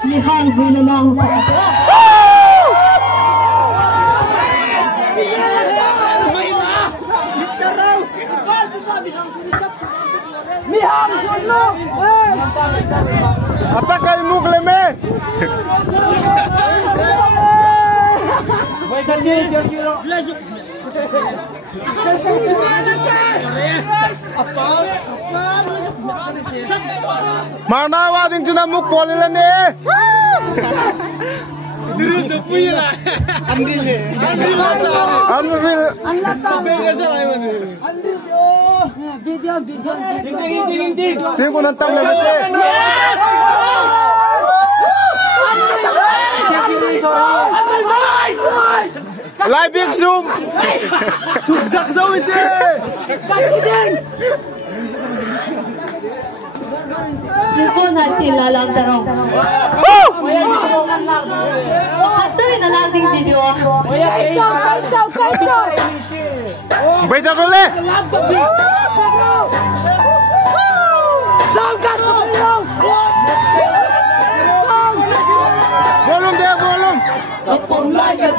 Mihang zinanang sa Mihang sunlo! Atakal mo, Cleme! May kacil, siya kiro. Marnawa din siya na mo, kualilan eh! Diri sa puya. Andil eh. Andil lata. Andil. Anlata. Pera sa layo ni. Andil yo. Video. Ding. Ding ko nang tamla nate. Live big zoom. Suksak sa ite. Pakideng. Ipon hasil lalang tarong. Hatoy na lang ding video. Kaicho. Baita ko le. Sound ka solo. Volume dia, volume. Kapon like a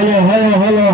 Hello.